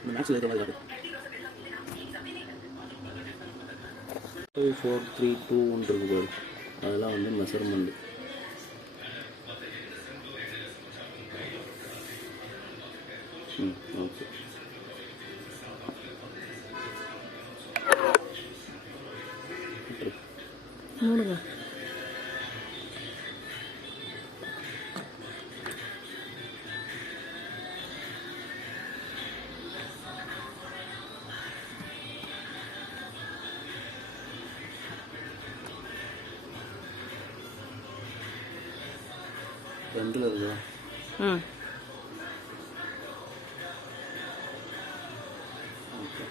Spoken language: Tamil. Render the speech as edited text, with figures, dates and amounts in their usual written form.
இந்த மேக்ஸில் இருக்கிற மாதிரி காட்டு. 5 4 3 2 1 இருக்கு பாரு, அதெல்லாம் வந்து மெஷர்மெண்ட். ஓகே. மூணுங்க. ரெண்டில் இருக்கா? ம். ஓகே.